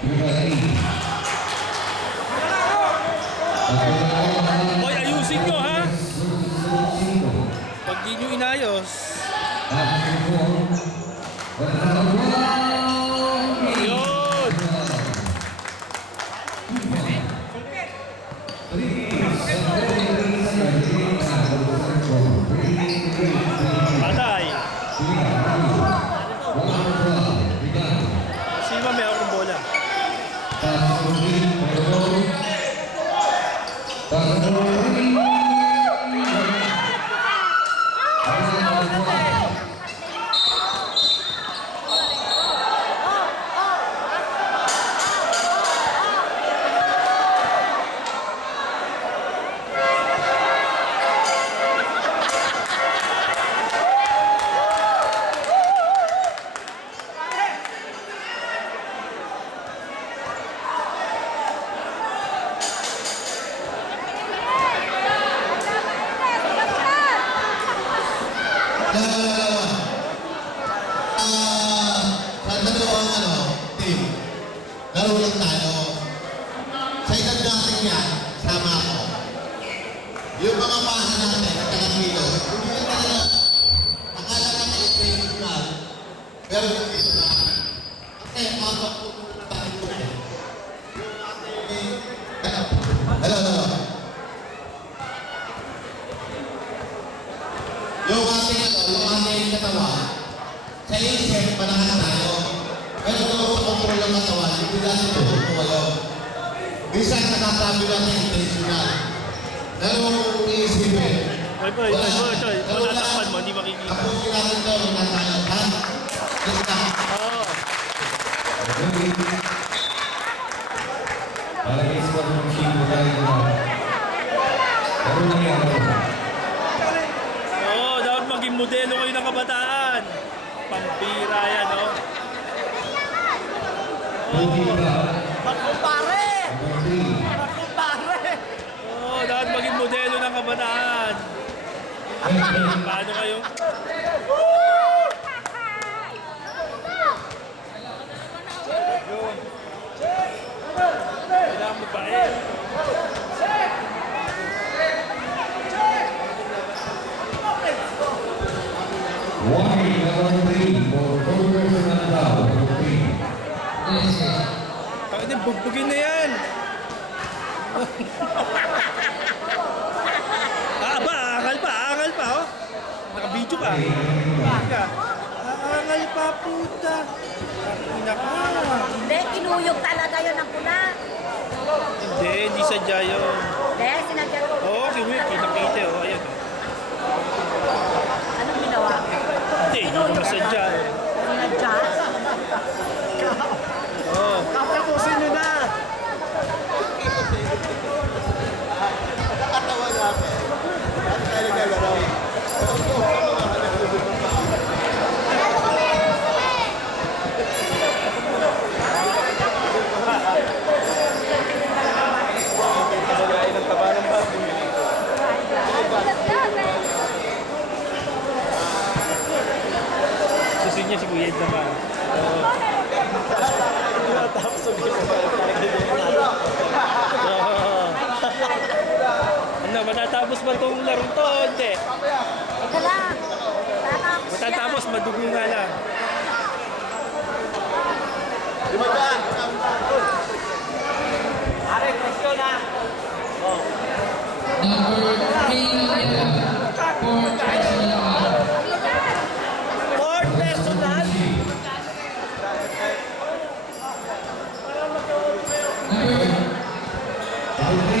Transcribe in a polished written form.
Hoy, ayusin nyo ha! Pag di nyo inayos. Yun! Patay! Sino may akong bola? Sa dalawang team, laro lang tayo. Sa edad natin yan, sama ako. Yung mga paha natin, at kakapilo, hindi na talaga, akala ka na intentional, pero hindi na. Kasi habang pupunta tayo yung ating, hello. Yung ating katawan, sa isip, panahan tayo. Pero kung sa kontrol ng katawan, hindi natin tutuwayo. Minsan nakasabi natin intentional. Pero kung iisipin, Boy, matatakpan mo, hindi makikita. Ako natin ito, natayo. Ha? Basta. Oo. Palagay sa mga machine tayo dito. Laro lang yan. Oo, dapat maging modelo kayo ng kabataan. Pampira yan, no? Magkumpare! Number 3. Magkumpare! Oo, dapat maging modelo ng kabataan. Paano kayo? Kailangan mo pa eh. Why number 3 for Progress Nandao, number 3. Bakit bugbugin na yan? Aangal pa, oh. Naka-video pa. Aangal pa, puta. Naka. Hindi, kinuyog talaga yun ang pula. Hindi sadya yun. Hindi, sinadya ko. Oo, kita-kita, oh. Ayan. Anong ginawa? Hindi naman sadya. Sinadya? Oo. Kapusin nyo na! Susin niya si Kuya Ed naman. Oo. Ano, matatapos ba itong larong to? Hindi. Ito lang. Tatapos yan. Matatapos, madugo nga lang. Are, presyo na. Number 3 for Chelsea. Fourth personal. Number